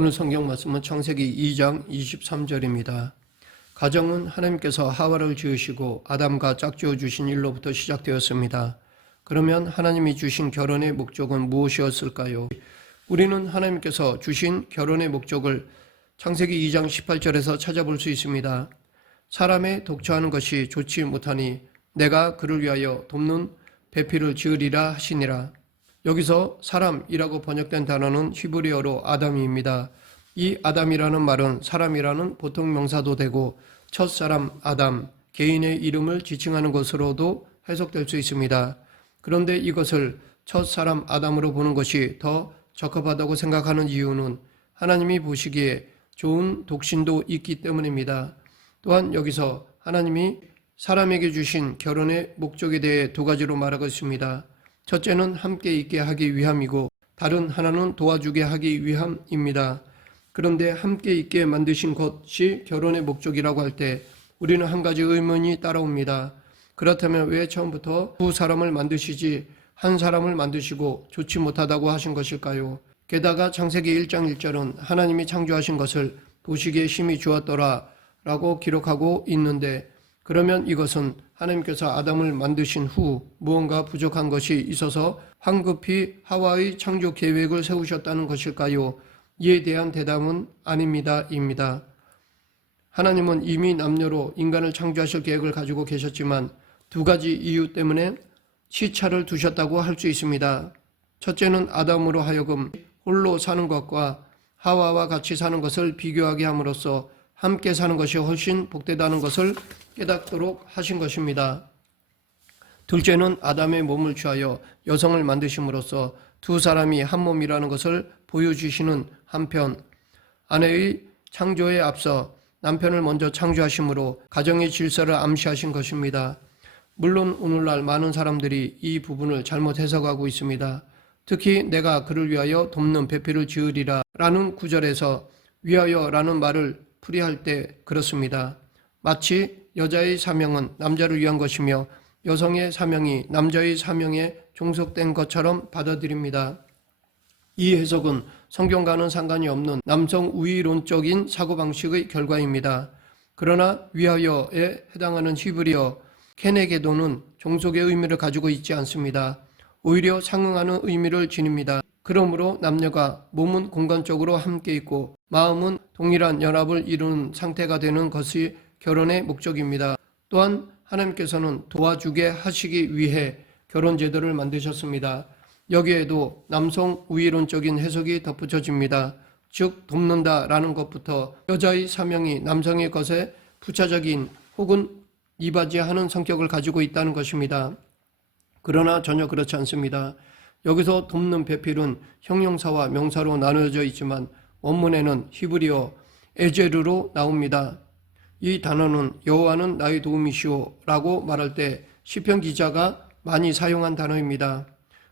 오늘 성경 말씀은 창세기 2장 23절입니다. 가정은 하나님께서 하와를 지으시고 아담과 짝지어 주신 일로부터 시작되었습니다. 그러면 하나님이 주신 결혼의 목적은 무엇이었을까요? 우리는 하나님께서 주신 결혼의 목적을 창세기 2장 18절에서 찾아볼 수 있습니다. 사람의 독처하는 것이 좋지 못하니 내가 그를 위하여 돕는 배필을 지으리라 하시니라. 여기서 사람이라고 번역된 단어는 히브리어로 아담입니다. 이 아담이라는 말은 사람이라는 보통 명사도 되고 첫사람 아담, 개인의 이름을 지칭하는 것으로도 해석될 수 있습니다. 그런데 이것을 첫사람 아담으로 보는 것이 더 적합하다고 생각하는 이유는 하나님이 보시기에 좋은 독신도 있기 때문입니다. 또한 여기서 하나님이 사람에게 주신 결혼의 목적에 대해 두 가지로 말하고 있습니다. 첫째는 함께 있게 하기 위함이고 다른 하나는 도와주게 하기 위함입니다. 그런데 함께 있게 만드신 것이 결혼의 목적이라고 할 때 우리는 한 가지 의문이 따라옵니다. 그렇다면 왜 처음부터 두 사람을 만드시지 한 사람을 만드시고 좋지 못하다고 하신 것일까요? 게다가 창세기 1장 1절은 하나님이 창조하신 것을 보시기에 심히 좋았더라 라고 기록하고 있는데 그러면 이것은 하나님께서 아담을 만드신 후 무언가 부족한 것이 있어서 황급히 하와의 창조 계획을 세우셨다는 것일까요? 이에 대한 대답은 아닙니다. 하나님은 이미 남녀로 인간을 창조하실 계획을 가지고 계셨지만 두 가지 이유 때문에 시차를 두셨다고 할 수 있습니다. 첫째는 아담으로 하여금 홀로 사는 것과 하와와 같이 사는 것을 비교하게 함으로써 함께 사는 것이 훨씬 복되다는 것을 깨닫도록 하신 것입니다. 둘째는 아담의 몸을 취하여 여성을 만드심으로써 두 사람이 한 몸이라는 것을 보여주시는 한편 아내의 창조에 앞서 남편을 먼저 창조하심으로 가정의 질서를 암시하신 것입니다. 물론 오늘날 많은 사람들이 이 부분을 잘못 해석하고 있습니다. 특히 내가 그를 위하여 돕는 배필을 지으리라 라는 구절에서 위하여 라는 말을 풀이할 때 그렇습니다. 마치 여자의 사명은 남자를 위한 것이며 여성의 사명이 남자의 사명에 종속된 것처럼 받아들입니다. 이 해석은 성경과는 상관이 없는 남성 우위론적인 사고방식의 결과입니다. 그러나 위하여에 해당하는 히브리어 케네게도는 종속의 의미를 가지고 있지 않습니다. 오히려 상응하는 의미를 지닙니다. 그러므로 남녀가 몸은 공간적으로 함께 있고 마음은 동일한 연합을 이루는 상태가 되는 것이 결혼의 목적입니다. 또한 하나님께서는 도와주게 하시기 위해 결혼 제도를 만드셨습니다. 여기에도 남성 우위론적인 해석이 덧붙여집니다. 즉 돕는다라는 것부터 여자의 사명이 남성의 것에 부차적인 혹은 이바지하는 성격을 가지고 있다는 것입니다. 그러나 전혀 그렇지 않습니다. 여기서 돕는 배필은 형용사와 명사로 나누어져 있지만 원문에는 히브리어 에제르로 나옵니다. 이 단어는 여호와는 나의 도움이시오 라고 말할 때 시편 기자가 많이 사용한 단어입니다.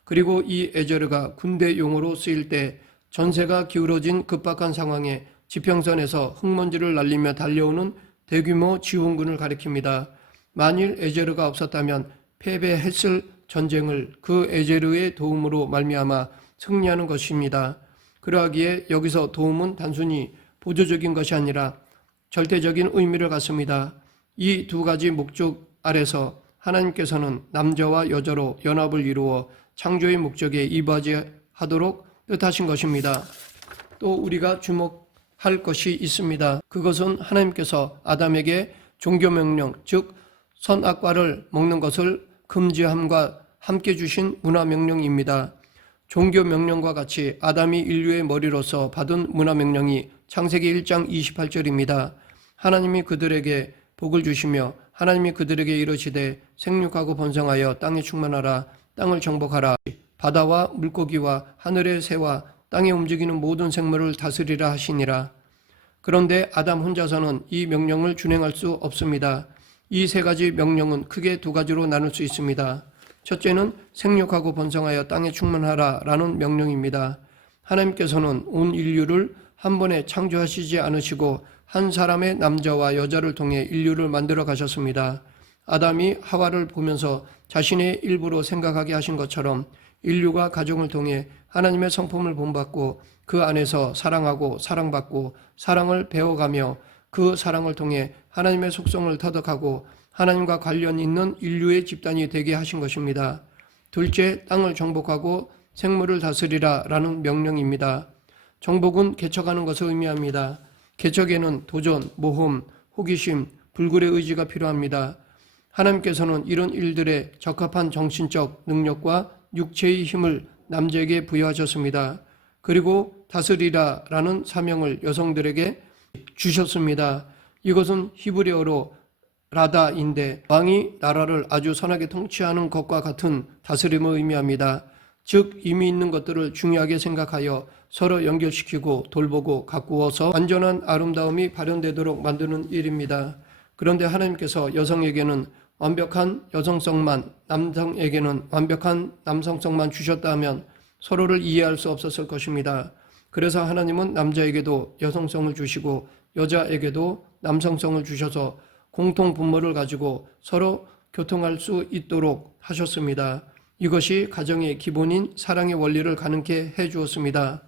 그리고 이 에제르가 군대 용어로 쓰일 때 전세가 기울어진 급박한 상황에 지평선에서 흙먼지를 날리며 달려오는 대규모 지원군을 가리킵니다. 만일 에제르가 없었다면 패배했을 전쟁을 그 에제르의 도움으로 말미암아 승리하는 것입니다. 그러하기에 여기서 도움은 단순히 보조적인 것이 아니라 절대적인 의미를 갖습니다. 이 두 가지 목적 아래서 하나님께서는 남자와 여자로 연합을 이루어 창조의 목적에 이바지하도록 뜻하신 것입니다. 또 우리가 주목할 것이 있습니다. 그것은 하나님께서 아담에게 종교명령, 즉 선악과를 먹는 것을 금지함과 함께 주신 문화명령입니다. 종교명령과 같이 아담이 인류의 머리로서 받은 문화명령이 창세기 1장 28절입니다. 하나님이 그들에게 복을 주시며 하나님이 그들에게 이르시되 생육하고 번성하여 땅에 충만하라 땅을 정복하라 바다와 물고기와 하늘의 새와 땅에 움직이는 모든 생물을 다스리라 하시니라. 그런데 아담 혼자서는 이 명령을 준행할 수 없습니다. 이 세 가지 명령은 크게 두 가지로 나눌 수 있습니다. 첫째는 생육하고 번성하여 땅에 충만하라 라는 명령입니다. 하나님께서는 온 인류를 한 번에 창조하시지 않으시고 한 사람의 남자와 여자를 통해 인류를 만들어 가셨습니다. 아담이 하와를 보면서 자신의 일부로 생각하게 하신 것처럼 인류가 가정을 통해 하나님의 성품을 본받고 그 안에서 사랑하고 사랑받고 사랑을 배워가며 그 사랑을 통해 하나님의 속성을 터득하고 하나님과 관련 있는 인류의 집단이 되게 하신 것입니다. 둘째, 땅을 정복하고 생물을 다스리라 라는 명령입니다. 정복은 개척하는 것을 의미합니다. 개척에는 도전, 모험, 호기심, 불굴의 의지가 필요합니다. 하나님께서는 이런 일들에 적합한 정신적 능력과 육체의 힘을 남자에게 부여하셨습니다. 그리고 다스리라 라는 사명을 여성들에게 주셨습니다. 이것은 히브리어로 라다인데 왕이 나라를 아주 선하게 통치하는 것과 같은 다스림을 의미합니다. 즉 이미 있는 것들을 중요하게 생각하여 서로 연결시키고 돌보고 가꾸어서 완전한 아름다움이 발현되도록 만드는 일입니다. 그런데 하나님께서 여성에게는 완벽한 여성성만, 남성에게는 완벽한 남성성만 주셨다 하면 서로를 이해할 수 없었을 것입니다. 그래서 하나님은 남자에게도 여성성을 주시고 여자에게도 남성성을 주셔서 공통 분모를 가지고 서로 교통할 수 있도록 하셨습니다. 이것이 가정의 기본인 사랑의 원리를 가능케 해 주었습니다.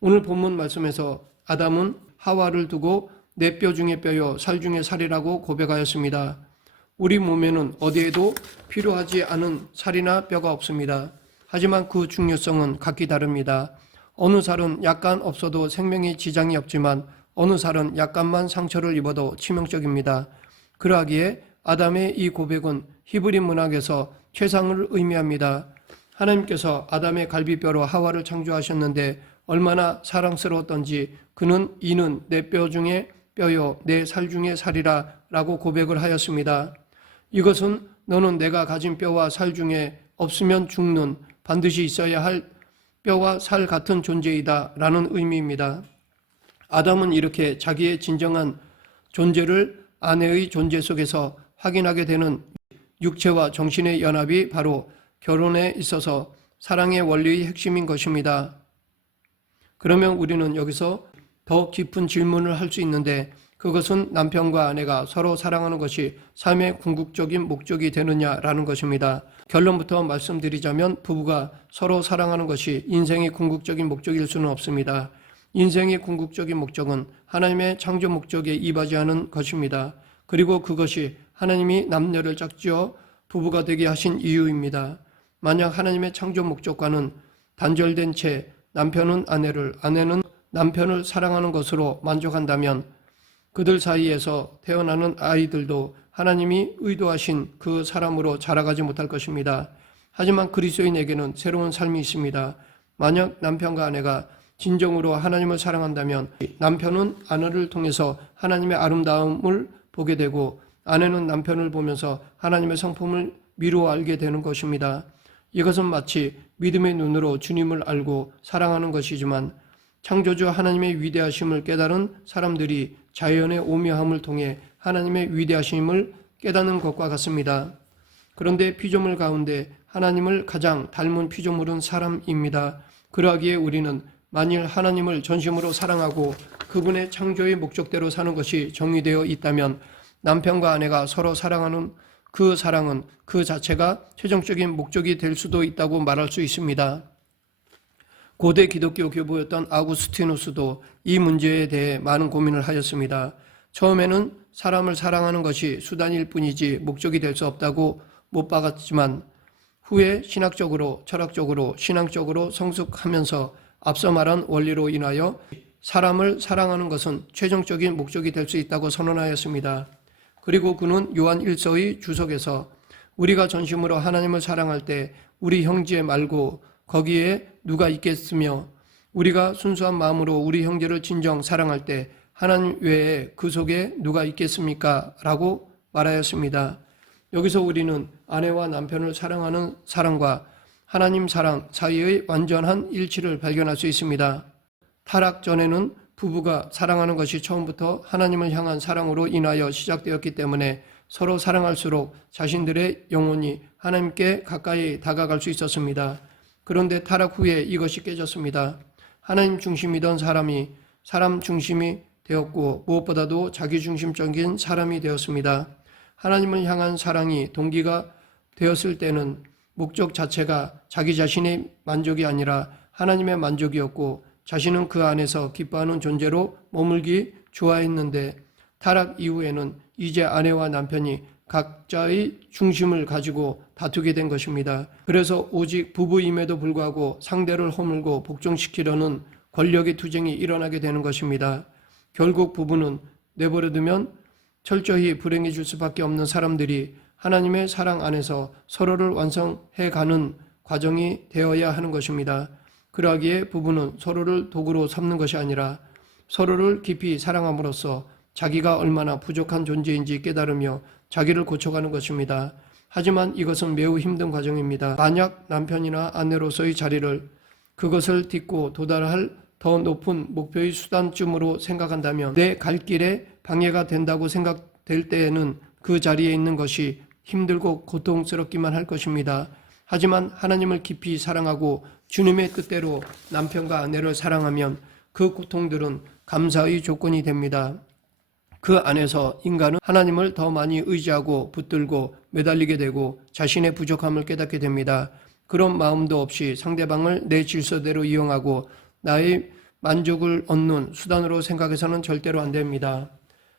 오늘 본문 말씀에서 아담은 하와를 두고 내 뼈 중에 뼈요 살 중에 살이라고 고백하였습니다. 우리 몸에는 어디에도 필요하지 않은 살이나 뼈가 없습니다. 하지만 그 중요성은 각기 다릅니다. 어느 살은 약간 없어도 생명에 지장이 없지만 어느 살은 약간만 상처를 입어도 치명적입니다. 그러하기에 아담의 이 고백은 히브리 문학에서 최상을 의미합니다. 하나님께서 아담의 갈비뼈로 하와를 창조하셨는데 얼마나 사랑스러웠던지 그는 이는 내 뼈 중에 뼈요 내 살 중에 살이라 라고 고백을 하였습니다. 이것은 너는 내가 가진 뼈와 살 중에 없으면 죽는 반드시 있어야 할 뼈와 살 같은 존재이다 라는 의미입니다. 아담은 이렇게 자기의 진정한 존재를 아내의 존재 속에서 확인하게 되는 육체와 정신의 연합이 바로 결혼에 있어서 사랑의 원리의 핵심인 것입니다. 그러면 우리는 여기서 더 깊은 질문을 할 수 있는데 그것은 남편과 아내가 서로 사랑하는 것이 삶의 궁극적인 목적이 되느냐라는 것입니다. 결론부터 말씀드리자면 부부가 서로 사랑하는 것이 인생의 궁극적인 목적일 수는 없습니다. 인생의 궁극적인 목적은 하나님의 창조 목적에 이바지하는 것입니다. 그리고 그것이 하나님이 남녀를 짝지어 부부가 되게 하신 이유입니다. 만약 하나님의 창조 목적과는 단절된 채 남편은 아내를, 아내는 남편을 사랑하는 것으로 만족한다면 그들 사이에서 태어나는 아이들도 하나님이 의도하신 그 사람으로 자라가지 못할 것입니다. 하지만 그리스도인에게는 새로운 삶이 있습니다. 만약 남편과 아내가 진정으로 하나님을 사랑한다면 남편은 아내를 통해서 하나님의 아름다움을 보게 되고 아내는 남편을 보면서 하나님의 성품을 미루어 알게 되는 것입니다. 이것은 마치 믿음의 눈으로 주님을 알고 사랑하는 것이지만 창조주 하나님의 위대하심을 깨달은 사람들이 자연의 오묘함을 통해 하나님의 위대하심을 깨닫는 것과 같습니다. 그런데 피조물 가운데 하나님을 가장 닮은 피조물은 사람입니다. 그러하기에 우리는 만일 하나님을 전심으로 사랑하고 그분의 창조의 목적대로 사는 것이 정의되어 있다면 남편과 아내가 서로 사랑하는 그 사랑은 그 자체가 최종적인 목적이 될 수도 있다고 말할 수 있습니다. 고대 기독교 교부였던 아구스티누스도 이 문제에 대해 많은 고민을 하였습니다. 처음에는 사람을 사랑하는 것이 수단일 뿐이지 목적이 될 수 없다고 못 박았지만 후에 신학적으로, 철학적으로, 신앙적으로 성숙하면서 앞서 말한 원리로 인하여 사람을 사랑하는 것은 최종적인 목적이 될 수 있다고 선언하였습니다. 그리고 그는 요한 1서의 주석에서 우리가 전심으로 하나님을 사랑할 때 우리 형제 말고 거기에 누가 있겠으며 우리가 순수한 마음으로 우리 형제를 진정 사랑할 때 하나님 외에 그 속에 누가 있겠습니까? 라고 말하였습니다. 여기서 우리는 아내와 남편을 사랑하는 사랑과 하나님 사랑 사이의 완전한 일치를 발견할 수 있습니다. 타락 전에는 부부가 사랑하는 것이 처음부터 하나님을 향한 사랑으로 인하여 시작되었기 때문에 서로 사랑할수록 자신들의 영혼이 하나님께 가까이 다가갈 수 있었습니다. 그런데 타락 후에 이것이 깨졌습니다. 하나님 중심이던 사람이 사람 중심이 되었고 무엇보다도 자기 중심적인 사람이 되었습니다. 하나님을 향한 사랑이 동기가 되었을 때는 목적 자체가 자기 자신의 만족이 아니라 하나님의 만족이었고 자신은 그 안에서 기뻐하는 존재로 머물기 좋아했는데 타락 이후에는 이제 아내와 남편이 각자의 중심을 가지고 다투게 된 것입니다. 그래서 오직 부부임에도 불구하고 상대를 허물고 복종시키려는 권력의 투쟁이 일어나게 되는 것입니다. 결국 부부는 내버려두면 철저히 불행해질 수밖에 없는 사람들이 하나님의 사랑 안에서 서로를 완성해가는 과정이 되어야 하는 것입니다. 그러하기에 부부는 서로를 도구로 삼는 것이 아니라 서로를 깊이 사랑함으로써 자기가 얼마나 부족한 존재인지 깨달으며 자기를 고쳐가는 것입니다. 하지만 이것은 매우 힘든 과정입니다. 만약 남편이나 아내로서의 자리를 그것을 딛고 도달할 더 높은 목표의 수단쯤으로 생각한다면 내 갈 길에 방해가 된다고 생각될 때에는 그 자리에 있는 것이 힘들고 고통스럽기만 할 것입니다. 하지만 하나님을 깊이 사랑하고 주님의 뜻대로 남편과 아내를 사랑하면 그 고통들은 감사의 조건이 됩니다. 그 안에서 인간은 하나님을 더 많이 의지하고 붙들고 매달리게 되고 자신의 부족함을 깨닫게 됩니다. 그런 마음도 없이 상대방을 내 질서대로 이용하고 나의 만족을 얻는 수단으로 생각해서는 절대로 안 됩니다.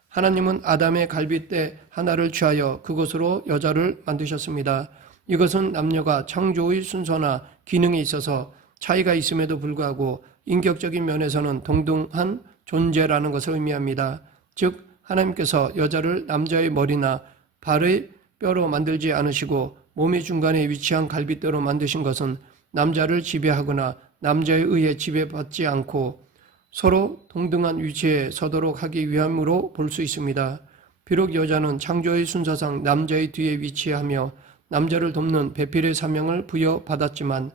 하나님은 아담의 갈빗대 하나를 취하여 그것으로 여자를 만드셨습니다. 이것은 남녀가 창조의 순서나 기능에 있어서 차이가 있음에도 불구하고 인격적인 면에서는 동등한 존재라는 것을 의미합니다. 즉 하나님께서 여자를 남자의 머리나 발의 뼈로 만들지 않으시고 몸의 중간에 위치한 갈빗대로 만드신 것은 남자를 지배하거나 남자에 의해 지배받지 않고 서로 동등한 위치에 서도록 하기 위함으로 볼 수 있습니다. 비록 여자는 창조의 순서상 남자의 뒤에 위치하며 남자를 돕는 배필의 사명을 부여받았지만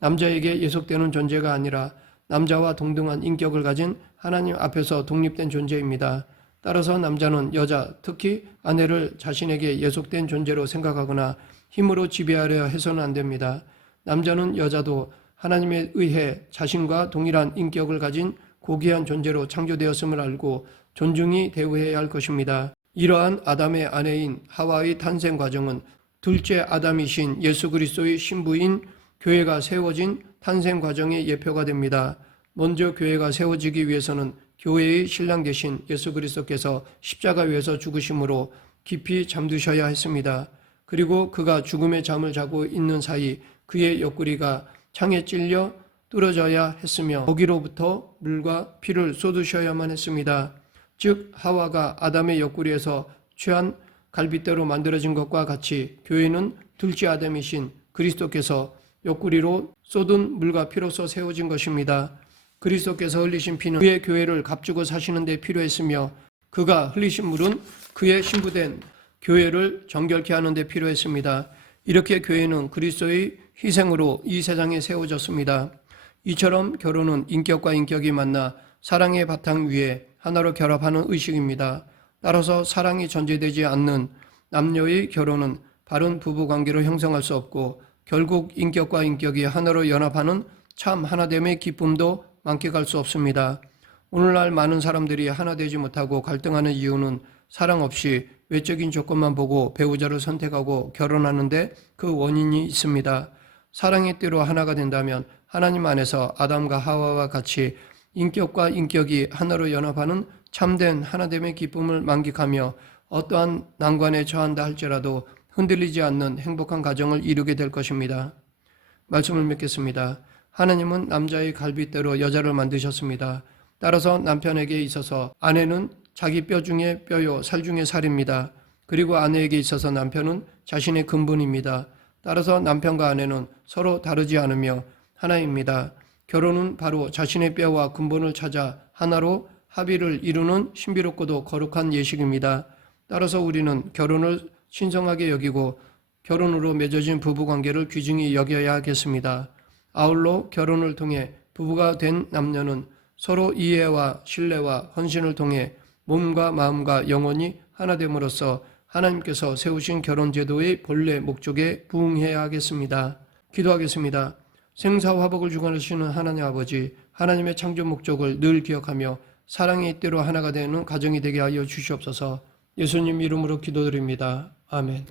남자에게 예속되는 존재가 아니라 남자와 동등한 인격을 가진 하나님 앞에서 독립된 존재입니다. 따라서 남자는 여자, 특히 아내를 자신에게 예속된 존재로 생각하거나 힘으로 지배하려 해서는 안 됩니다. 남자는 여자도 하나님에 의해 자신과 동일한 인격을 가진 고귀한 존재로 창조되었음을 알고 존중히 대우해야 할 것입니다. 이러한 아담의 아내인 하와의 탄생 과정은 둘째 아담이신 예수 그리스도의 신부인 교회가 세워진 탄생 과정의 예표가 됩니다. 먼저 교회가 세워지기 위해서는 교회의 신랑 되신 예수 그리스도께서 십자가 위에서 죽으심으로 깊이 잠드셔야 했습니다. 그리고 그가 죽음의 잠을 자고 있는 사이 그의 옆구리가 창에 찔려 뚫어져야 했으며 거기로부터 물과 피를 쏟으셔야만 했습니다. 즉 하와가 아담의 옆구리에서 취한 갈빗대로 만들어진 것과 같이 교회는 둘째 아담이신 그리스도께서 옆구리로 쏟은 물과 피로서 세워진 것입니다. 그리스도께서 흘리신 피는 그의 교회를 값주고 사시는 데 필요했으며 그가 흘리신 물은 그의 신부된 교회를 정결케 하는 데 필요했습니다. 이렇게 교회는 그리스도의 희생으로 이 세상에 세워졌습니다. 이처럼 결혼은 인격과 인격이 만나 사랑의 바탕 위에 하나로 결합하는 의식입니다. 따라서 사랑이 전제되지 않는 남녀의 결혼은 바른 부부관계로 형성할 수 없고 결국 인격과 인격이 하나로 연합하는 참 하나됨의 기쁨도 만끽할 수 없습니다. 오늘날 많은 사람들이 하나 되지 못하고 갈등하는 이유는 사랑 없이 외적인 조건만 보고 배우자를 선택하고 결혼하는데 그 원인이 있습니다. 사랑의 때로 하나가 된다면 하나님 안에서 아담과 하와와 같이 인격과 인격이 하나로 연합하는 참된 하나됨의 기쁨을 만끽하며 어떠한 난관에 처한다 할지라도 흔들리지 않는 행복한 가정을 이루게 될 것입니다. 말씀을 맺겠습니다. 하나님은 남자의 갈빗대로 여자를 만드셨습니다. 따라서 남편에게 있어서 아내는 자기 뼈 중에 뼈요 살 중에 살입니다. 그리고 아내에게 있어서 남편은 자신의 근본입니다. 따라서 남편과 아내는 서로 다르지 않으며 하나입니다. 결혼은 바로 자신의 뼈와 근본을 찾아 하나로 합의를 이루는 신비롭고도 거룩한 예식입니다. 따라서 우리는 결혼을 신성하게 여기고 결혼으로 맺어진 부부관계를 귀중히 여겨야 하겠습니다. 아울러 결혼을 통해 부부가 된 남녀는 서로 이해와 신뢰와 헌신을 통해 몸과 마음과 영혼이 하나됨으로써 하나님께서 세우신 결혼제도의 본래 목적에 부응해야 하겠습니다. 기도하겠습니다. 생사화복을 주관하시는 하나님 아버지, 하나님의 창조 목적을 늘 기억하며 사랑의 때로 하나가 되는 가정이 되게 하여 주시옵소서. 예수님 이름으로 기도드립니다. 아멘.